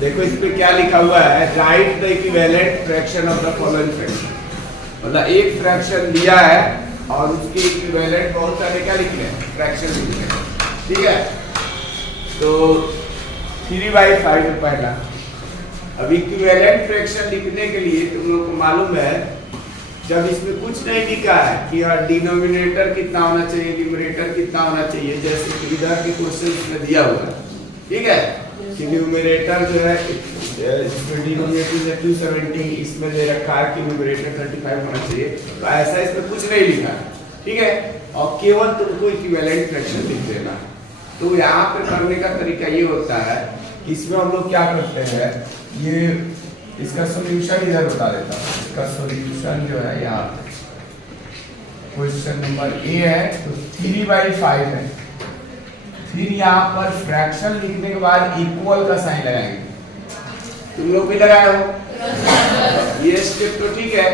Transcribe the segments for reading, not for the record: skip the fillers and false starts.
देखो इस पे क्या लिखा हुआ है, right the equivalent fraction of the following fraction. मतलब एक फ्रैक्शन दिया है और उसके इक्विवेलेंट बहुत सारे क्या लिख रहे हैं, फ्रैक्शन लिख रहे हैं। ठीक है, तो 3/5 है पहला। अब इक्विवेलेंट फ्रैक्शन लिखने के लिए तुम लोग को मालूम है, जब इसमें कुछ नहीं लिखा है कि डिनोमिनेटर कितना होना चाहिए, न्यूमरेटर कितना होना चाहिए, जैसे कि इधर के क्वेश्चन में दिया हुआ है। ठीक है, कि न्यूमरेटर जो है इसमें डिनोमिनेटर है 270, इसमें दे रखा है कि न्यूमरेटर 35 होना चाहिए, तो ऐसा इसमें कुछ नहीं लिखा है। ठीक है, और केवल तुमको इक्विवेलेंट फ्रैक्शन लिख देना। तो यहाँ पे करने का तरीका ये होता है कि इसमें हम लोग क्या करते हैं, ये इसका सॉल्यूशन इधर बता देता हूँ। इसका सॉल्यूशन जो है यहाँ पे क्वेश्चन नंबर ए है, तो 3/5 है। फिर यहाँ पर फ्रैक्शन लिखने के बाद इक्वल का साइन लगाएंगे। तुम लोग भी लगाए हो ये स्टेप, तो ठीक है।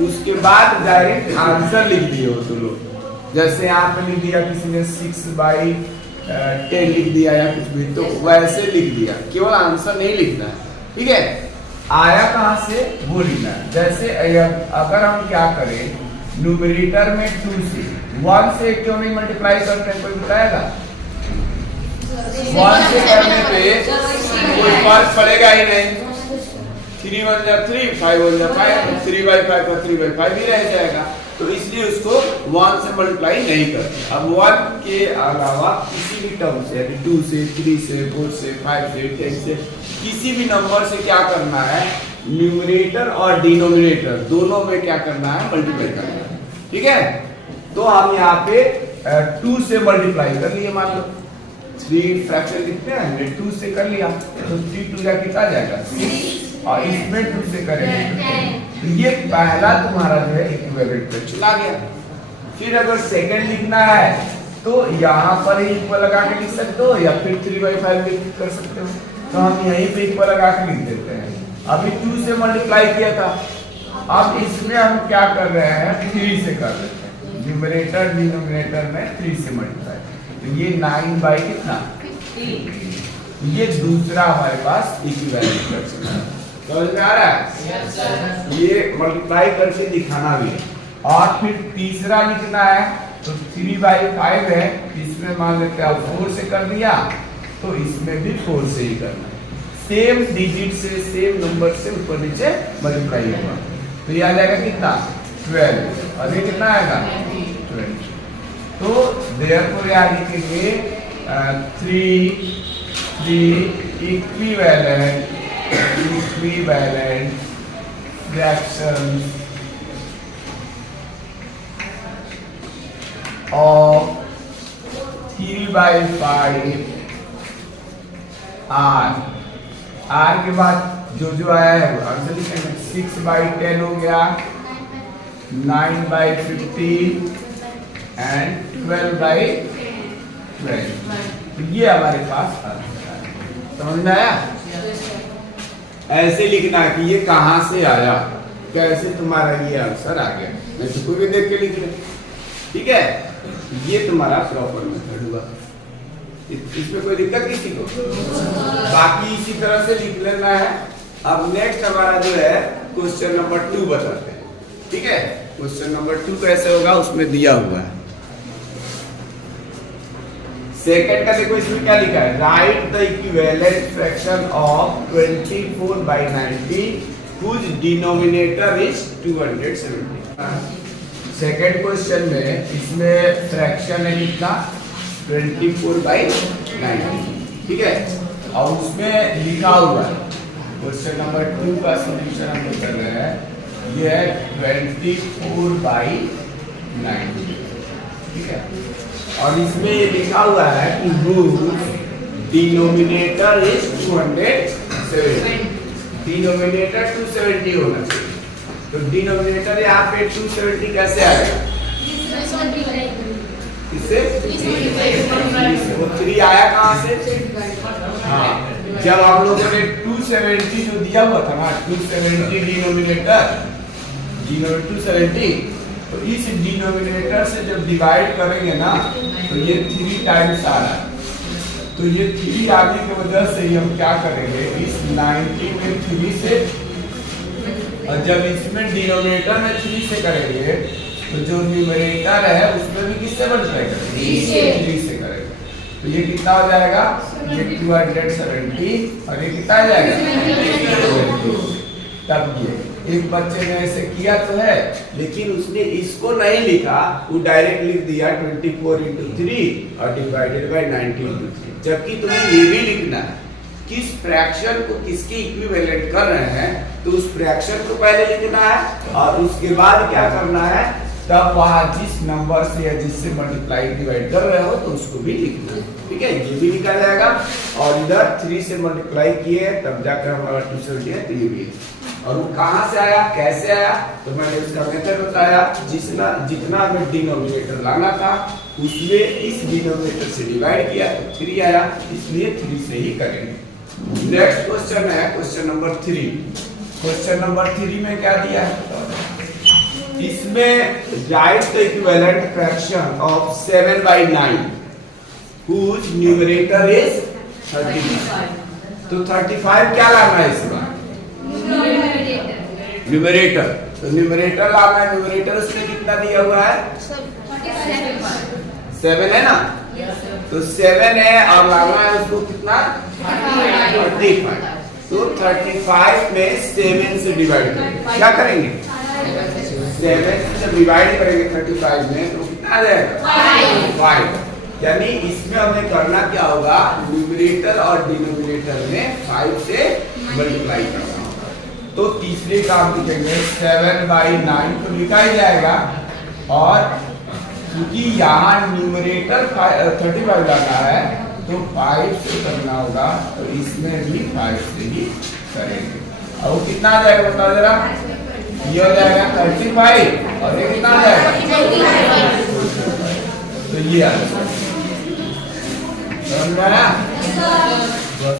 उसके बाद डायरेक्ट आंसर लिख दिए हो तुम लोग। जैसे यहाँ पे लिख दिया किसी ने 6/10 लिख दिया या कुछ भी, तो वैसे लिख दिया, केवल आंसर नहीं लिखना है। ठीक है, आया कहाँ से वो लिखना है। जैसे अगर हम क्या करें, न्यूमरेटर में 2 से 1 से क्यों नहीं मल्टीप्लाई करते हैं, कोई बताएगा? 1 से करने पे कोई फर्क पड़ेगा ही नहीं। 3 1 जा 3, 5 1 जा 5, 3/5 का 3/5 भी रह जाएगा। तो इसलिए उसको 1 से मल्टीप्लाई नहीं करते। अब 1 के अलावा किसी भी टर्म से, यानी 2 से, 3 से, 4 से, 5 से, 10 से, किसी भी नंबर से क्या करना है, न्यूमरेटर और डिनोमिनेटर दोनों में क्या करना है, मल्टीप्लाई करना है। ठीक है, तो हम यहाँ पे 2 से मल्टीप्लाई कर लिए। मान लो 3 फ्रैक्शन लिखते हैं, 2 से कर लिया, तो 3 2 जा कितना जाएगा 6, और इसमें 2 से करेंगे तो ये पहला तुम्हारा जो है इक्विवेलेंट फ्रैक्शन आ गया। फिर अगर सेकंड लिखना है तो यहाँ पर ही इक्वल लगा के लिख सकते हो, या फिर 3/5 भी कर सकते हो। तो हम यहीं पे इक्वल लगा के लिख देते हैं। अभी 2 से मल्टीप्लाई किया था, अब इसमें हम क्या कर रहे हैं, 3 से कर देते हैं। न्यूमरेटर डिनोमिनेटर में 3 से मल्टीप्लाई, तो ये 9 कितना 50। ये दूसरा हमारे पास इक्विवेलेंट फ्रैक्शन है। समझ में आ रहा है? ये मल्टीप्लाई करके दिखाना भी। और फिर तीसरा लिखना है, तो 3/5 है, इसमें मान लेते हैं 4 से कर दिया, तो इसमें भी 4 से ही करना है। सेम डिजिट से, सेम नंबर से ऊपर नीचे मल्टीप्लाई होगा, तो ये आ जाएगा कितना 12, और ये कितना आएगा 20। तो देयरफॉर यहाँ लिखेंगे 3 इक्विवेलेंट फ्रैक्शन of 3/5 R के बाद जो आया है वो आंसर लिखेंगे। 6/10 हो गया, 9/50 एंड 12/12। तो ये हमारे पास आंसर है। समझ में आया? ऐसे लिखना है कि ये कहाँ से आया, कैसे तुम्हारा ये आंसर आ गया, नहीं तो कोई भी देख के लिख ले। ठीक है, ये तुम्हारा प्रॉपर मेथड हुआ। इसमें कोई दिक्कत किसी को? बाकी इसी तरह से लिख लेना है। अब नेक्स्ट हमारा जो है क्वेश्चन नंबर 2 बताते हैं। ठीक है, क्वेश्चन नंबर 2 कैसे होगा उसमें दिया हुआ है। सेकंड का देखो, इसमें क्या लिखा है, right the equivalent fraction of 24/90 whose denominator is 270। Second question में इसमें फ्रैक्शन है कितना 24/90। ठीक है, और उसमें लिखा हुआ है, क्वेश्चन नंबर 2 का सॉल्यूशन हम लोग कर रहे हैं, ये है 24/90। ठीक है, और इसमें ये लिखा हुआ है कि डिनोमिनेटर इज 270, डिनोमिनेटर 270 होना चाहिए। तो डिनोमिनेटर यहाँ पे 270 कैसे आएगा, इससे वो 3 आया कहाँ से? हाँ, जब हम लोगों ने 270 जो दिया हुआ था ना, 270 डिनोमिनेटर 270, तो इस डिनोमिनेटर से जब डिवाइड करेंगे ना, तो ये 3 टाइम्स आ रहा है, तो ये 3 आने की वजह से ही हम क्या करेंगे, इस 90 में 3 से, और जब इसमें डिनोमिनेटर में 3 से करेंगे तो जो न्यूमरेटर है उसमें भी किससे मल्टीप्लाई करेंगे, 3 से करेंगे। तो ये कितना हो जाएगा, ये 270 और ये कितना आ जाएगा। तब ये एक बच्चे ने ऐसे किया तो है, लेकिन उसने इसको नहीं लिखा, वो डायरेक्ट लिख दिया 24 into 3 और डिवाइडेड बाय 90 into 3। जबकि तुम्हें ये भी लिखना है किस फ्रैक्शन को किसके इक्विवेलेंट कर रहे हैं, तो उस फ्रैक्शन को पहले लिखना है और उसके बाद क्या करना है, तब वहां जिस नंबर से या जिससे मल्टीप्लाई डिवाइड कर रहे हो तो उसको भी लिखना है। ठीक है, ये भी लिखा जाएगा। और इधर 3 से मल्टीप्लाई किए तब जाकर हमारा 270 है, तो ये भी। और वो कहाँ से आया, कैसे आया, तो मैंने उसका मेथड बताया। जितना हमें डिनोमिनेटर लाना था उसमें इस डिनोमिनेटर से डिवाइड किया तो 3 आया, इसलिए 3 से ही करेंगे। नेक्स्ट क्वेश्चन है क्वेश्चन नंबर 3। क्वेश्चन नंबर 3 में क्या दिया है, इसमें right the equivalent fraction of 7/9 whose numerator is 35। तो 35 क्या लाना है इस बार, न्यूमरेटर। तो न्यूमरेटर लाना है, न्यूमरेटर उसमें कितना दिया हुआ है, 7 है ना, तो 7 है और लाना है उसको कितना, 35। तो 35 में 7 से डिवाइड करेंगे, क्या करेंगे, 7 से डिवाइड करेंगे 35 में, तो कितना आ जाएगा 5। यानी इसमें हमें करना क्या होगा, न्यूमरेटर और डिनोमिनेटर में 5 से मल्टीप्लाई करना होगा। तो तीसरे काम लिखेंगे 7/9 तो लिखा ही जाएगा, और क्योंकि यहाँ न्यूमरेटर 35 लाना है तो 5 से करना होगा, तो इसमें भी 5 से ही करेंगे। और वो कितना आ जाएगा बताओ जरा, ये हो जाएगा 35 और ये कितना आ जाएगा, तो ये आ जाएगा। समझ में आया?